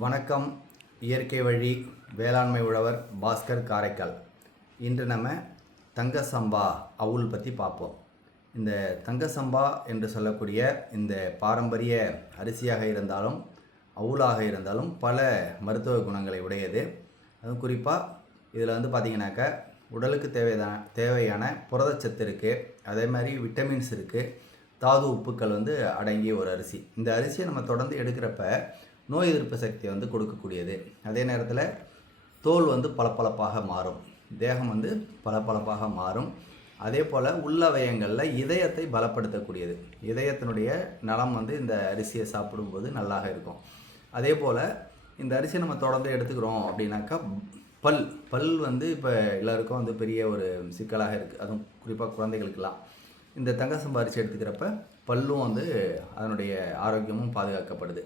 வணக்கம் இயற்கை வழி வேளாண்மை உழவர் பாஸ்கர் காரைக்கால். இன்று நம்ம தங்க சம்பா அவுல் பற்றி பார்ப்போம். இந்த தங்க சம்பா என்று சொல்லக்கூடிய இந்த பாரம்பரிய அரிசியாக இருந்தாலும் அவுலாக இருந்தாலும் பல மருத்துவ குணங்களை உடையது. அதுவும் குறிப்பாக இதில் வந்து பார்த்திங்கனாக்கா உடலுக்கு தேவையான தேவையான புரதச்சத்து இருக்குது அதே மாதிரி விட்டமின்ஸ் இருக்குது தாது உப்புக்கள் வந்து அடங்கிய ஒரு அரிசி. இந்த அரிசியை நம்ம தொடர்ந்து எடுக்கிறப்ப நோய் எதிர்ப்பு சக்தியை வந்து கொடுக்கக்கூடியது. அதே நேரத்தில் தோல் வந்து பளபளப்பாக மாறும். தேகம் வந்து பளபளப்பாக மாறும். அதே போல் உள்ளவயங்களில் இதயத்தை பலப்படுத்தக்கூடியது. இதயத்தினுடைய நலம் வந்து இந்த அரிசியை சாப்பிடும்போது நல்லாக இருக்கும். அதே போல் இந்த அரிசியை நம்ம தொடர்ந்து எடுத்துக்கிறோம் அப்படின்னாக்கா பல். பல் வந்து இப்போ எல்லாருக்கும் வந்து பெரிய ஒரு சிக்கலாக இருக்குது அதுவும் குறிப்பாக குழந்தைகளுக்கெல்லாம். இந்த தங்கசம்பா அரிசி எடுத்துக்கிறப்ப பல்லும் வந்து அதனுடைய ஆரோக்கியமும் பாதுகாக்கப்படுது.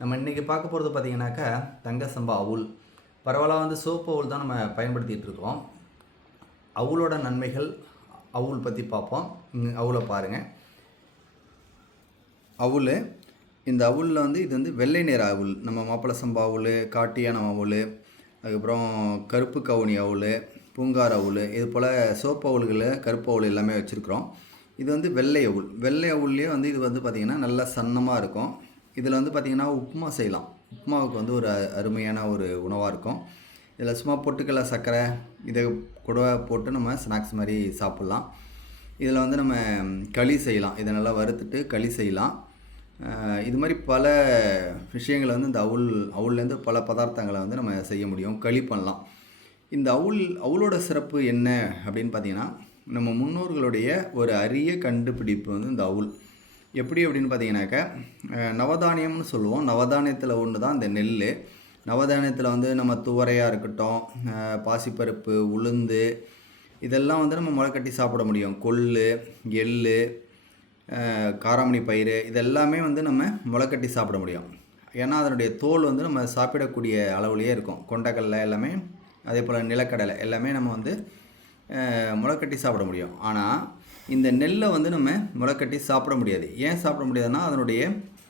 நம்ம இன்றைக்கி பார்க்க போகிறது பார்த்திங்கனாக்கா தங்க சம்பா அவுல். பரவாயில்ல வந்து சோப்பு அவுல் தான் நம்ம பயன்படுத்திகிட்டு இருக்கோம். அவுலோட நன்மைகள் அவுல் பற்றி பார்ப்போம். ம், அவுலை பாருங்கள் அவுல் இந்த அவுலில் வந்து இது வந்து வெள்ளை நிற அவுல். நம்ம மாப்பிள சம்பா அவுல் காட்டியானம் அவுல் அதுக்கப்புறம் கருப்பு கவுனி அவுல் பூங்கார் அவுல் இது போல் சோப்பு அவுல்களில் கருப்பு அவுல் எல்லாமே வச்சுருக்குறோம். இது வந்து வெள்ளை அவுல். வெள்ளை அவுல்லையே வந்து இது வந்து பார்த்திங்கன்னா நல்லா சன்னமாக இருக்கும். இதில் வந்து பார்த்திங்கன்னா உப்புமா செய்யலாம். உப்புமாவுக்கு வந்து ஒரு அருமையான ஒரு உணவாக இருக்கும். இதில் சும்மா பொட்டுக்கடலை சர்க்கரை இதை கூட போட்டு நம்ம ஸ்நாக்ஸ் மாதிரி சாப்பிட்லாம். இதில் வந்து நம்ம களி செய்யலாம். இதை நல்லா வறுத்துட்டு களி செய்யலாம். இது மாதிரி பல விஷயங்களை வந்து இந்த அவுல் அவுல்லேருந்து பல பதார்த்தங்களை வந்து நம்ம செய்ய முடியும். களி பண்ணலாம். இந்த அவுல் அவுளோட சிறப்பு என்ன அப்படின்னு பார்த்தீங்கன்னா நம்ம முன்னோர்களுடைய ஒரு அரிய கண்டுபிடிப்பு வந்து இந்த அவுல். எப்படி அப்படின்னு பார்த்தீங்கன்னாக்கா நவதானியம்னு சொல்லுவோம். நவதானியத்தில் ஒன்று தான் இந்த நெல் நவதானியத்தில் வந்து நம்ம துவரையாக இருக்கட்டும் பாசிப்பருப்பு உளுந்து இதெல்லாம் வந்து நம்ம முளைக்கட்டி சாப்பிட முடியும். கொள்ளு எள்ளு காராமணி பயிறு இதெல்லாமே வந்து நம்ம முளைக்கட்டி சாப்பிட முடியும். ஏன்னா அதனுடைய தோல் வந்து நம்ம சாப்பிடக்கூடிய அளவுலேயே இருக்கும். கொண்டக்கடலை எல்லாமே அதே போல் நிலக்கடலை எல்லாமே நம்ம வந்து முளைக்கட்டி சாப்பிட முடியும். ஆனால் இந்த நெல்லை வந்து நம்ம முளைக்கட்டி சாப்பிட முடியாது. ஏன் சாப்பிட முடியாதுன்னா அதனுடைய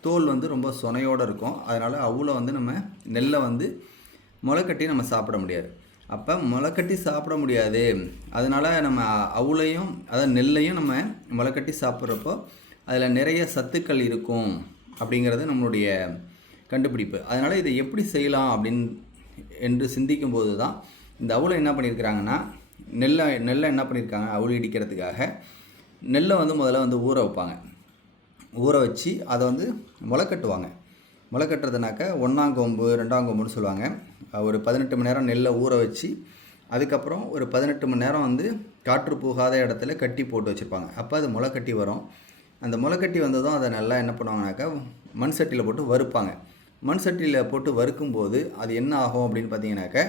தோல் வந்து ரொம்ப சொனையோடு இருக்கும். அதனால் அவ்வளோ வந்து நம்ம நெல்லை வந்து முளைக்கட்டி நம்ம சாப்பிட முடியாது. அப்போ முளைக்கட்டி சாப்பிட முடியாது. அதனால் நம்ம அவுளையும் அதாவது நெல்லையும் நம்ம முளைக்கட்டி சாப்பிட்றப்போ அதில் நிறைய சத்துக்கள் இருக்கும் அப்படிங்கிறது நம்மளுடைய கண்டுபிடிப்பு. அதனால் இதை எப்படி செய்யலாம் அப்படின்னு என்று சிந்திக்கும் போது தான் இந்த அவுளை என்ன பண்ணியிருக்கிறாங்கன்னா நெல்லை நெல்லை என்ன பண்ணியிருக்காங்க அவுள் இடிக்கிறதுக்காக நெல்லை வந்து முதல்ல வந்து ஊற வைப்பாங்க. ஊற வச்சு அதை வந்து முளை கட்டுவாங்க முளை கட்டுறதுனாக்க ஒன்றாங்கொம்பு ரெண்டாங்கொம்புன்னு சொல்லுவாங்க. ஒரு பதினெட்டு மணி நேரம் நெல்லை ஊற வச்சு அதுக்கப்புறம் ஒரு பதினெட்டு மணி நேரம் வந்து காற்று போகாத இடத்துல கட்டி போட்டு வச்சுருப்பாங்க. அப்போ அது முளை கட்டி வரும். அந்த முளை கட்டி வந்ததும் அதை நல்லா என்ன பண்ணுவாங்கனாக்கா மண் சட்டியில் போட்டு வறுப்பாங்க. மண் சட்டியில் போட்டு வறுக்கும்போது அது என்ன ஆகும் அப்படின்னு பார்த்தீங்கன்னாக்க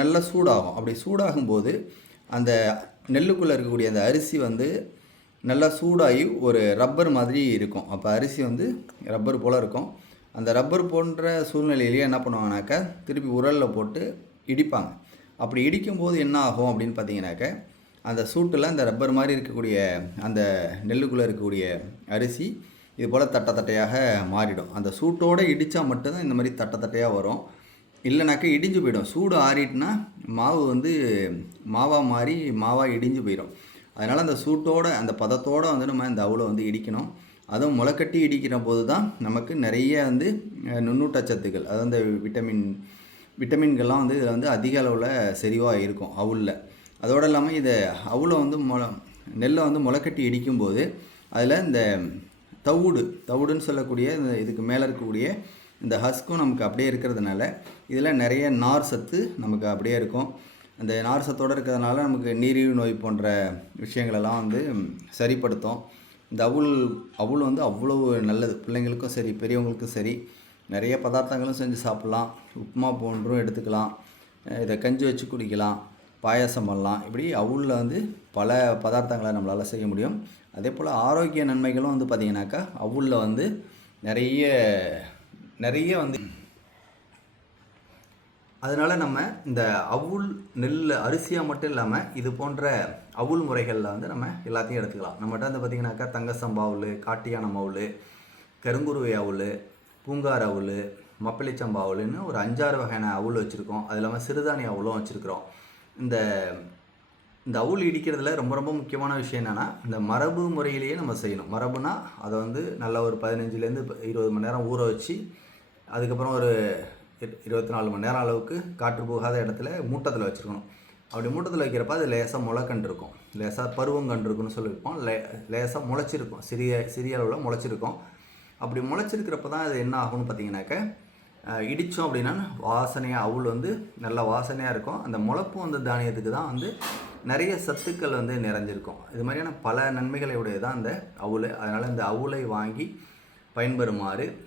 நல்லா சூடாகும். அப்படி சூடாகும்போது அந்த நெல்லுக்குள்ளே இருக்கக்கூடிய அந்த அரிசி வந்து நல்லா சூடாகி ஒரு ரப்பர் மாதிரி இருக்கும். அப்போ அரிசி வந்து ரப்பர் போல் இருக்கும். அந்த ரப்பர் போன்ற சூழ்நிலையிலேயே என்ன பண்ணுவாங்கனாக்கா திருப்பி உரலில் போட்டு இடிப்பாங்க. அப்படி இடிக்கும்போது என்ன ஆகும் அப்படின்னு பார்த்தீங்கன்னாக்க அந்த சூட்டில் அந்த ரப்பர் மாதிரி இருக்கக்கூடிய அந்த நெல்லுக்குள்ளே இருக்கக்கூடிய அரிசி இது போல் தட்டை தட்டையாக மாறிடும். அந்த சூட்டோடு இடித்தா மட்டும்தான் இந்த மாதிரி தட்டை தட்டையாக வரும். இல்லைனாக்கா இடிஞ்சு போயிடும். சூடு ஆறிட்டுனா மாவு வந்து மாவாக மாறி மாவாக இடிஞ்சு போயிடும். அதனால் அந்த சூட்டோட அந்த பதத்தோடு வந்து நம்ம இந்த அவுளை வந்து இடிக்கணும். அதுவும் முளைக்கட்டி இடிக்கிற போது தான் நமக்கு நிறைய வந்து நுண்ணூட்டச்சத்துக்கள் அதாவது அந்த விட்டமின் விட்டமின்கள்லாம் வந்து இதில் வந்து அதிக அளவில் செறிவாக இருக்கும் அவுளில். அதோடு இல்லாமல் இதை அவுளை வந்து முளை நெல்லை வந்து முளைக்கட்டி இடிக்கும்போது அதில் இந்த தவிடு தவிடுன்னு சொல்லக்கூடிய இந்த இதுக்கு மேலே இருக்கக்கூடிய இந்த ஹஸ்க்கும் நமக்கு அப்படியே இருக்கிறதுனால இதில் நிறைய நார் சத்து நமக்கு அப்படியே இருக்கும். அந்த நார் சத்தோடு இருக்கிறதுனால நமக்கு நீரிழிவு நோய் போன்ற விஷயங்களெல்லாம் வந்து சரிப்படுத்தும். இந்த அவுள் அவுள் வந்து அவ்வளவு நல்லது. பிள்ளைங்களுக்கும் சரி பெரியவங்களுக்கும் சரி. நிறைய பதார்த்தங்களும் செஞ்சு சாப்பிட்லாம். உப்புமா போன்றும் எடுத்துக்கலாம். இதை கஞ்சி வச்சு குடிக்கலாம். பாயாசம் பண்ணலாம். இப்படி அவுளில் வந்து பல பதார்த்தங்களை நம்மளால் செய்ய முடியும். அதே போல் ஆரோக்கிய நன்மைகளும் வந்து பார்த்திங்கனாக்கா அவுளில் வந்து நிறைய நிறைய வந்து அதனால் நம்ம இந்த அவுள் நெல் அரிசியாக மட்டும் இல்லாமல் இது போன்ற அவுள் முறைகளில் வந்து நம்ம எல்லாத்தையும் எடுத்துக்கலாம். நம்மகிட்ட வந்து பார்த்திங்கனாக்கா தங்க அவுள் காட்டியானம் அவுள் கருங்குருவை அவுள் பூங்கார் அவுள் மப்பிள்ளைச்சம்பா அவுள்னு ஒரு அஞ்சாறு வகையான அவுள் வச்சுருக்கோம். அது இல்லாமல் சிறுதானிய அவுளும் வச்சுருக்குறோம். இந்த இந்த அவுள் இடிக்கிறதுல ரொம்ப ரொம்ப முக்கியமான விஷயம் என்னென்னா இந்த மரபு முறையிலேயே நம்ம செய்யணும். மரபுனா அதை வந்து நல்ல ஒரு பதினஞ்சுலேருந்து இருபது மணி நேரம் ஊற வச்சு அதுக்கப்புறம் ஒரு இரு- இருபத்தி நாலு மணி நேரம் அளவுக்கு காற்று போகாத இடத்துல மூட்டத்தில் வச்சுருக்கணும். அப்படி மூட்டத்தில் வைக்கிறப்ப அது லேசாக முளைக்கண்டு இருக்கும். லேசாக பருவங்கன்று இருக்குன்னு சொல்லியிருப்போம். லே லேசாக முளைச்சிருக்கும். சிறிய சிறிய அளவில் முளைச்சிருக்கும். அப்படி முளைச்சிருக்கிறப்ப தான் அது என்ன ஆகும்னு பார்த்தீங்கன்னாக்க இடித்தோம் அப்படின்னா வாசனையாக அவுள் வந்து நல்ல வாசனையாக இருக்கும். அந்த முளைப்பு வந்த தானியத்துக்கு தான் வந்து நிறைய சத்துக்கள் வந்து நிறைஞ்சிருக்கும். இது மாதிரியான பல நன்மைகளை உடைய தான் அந்த அவுள். அதனால் இந்த அவுளை வாங்கி பயன்பெறுமாறு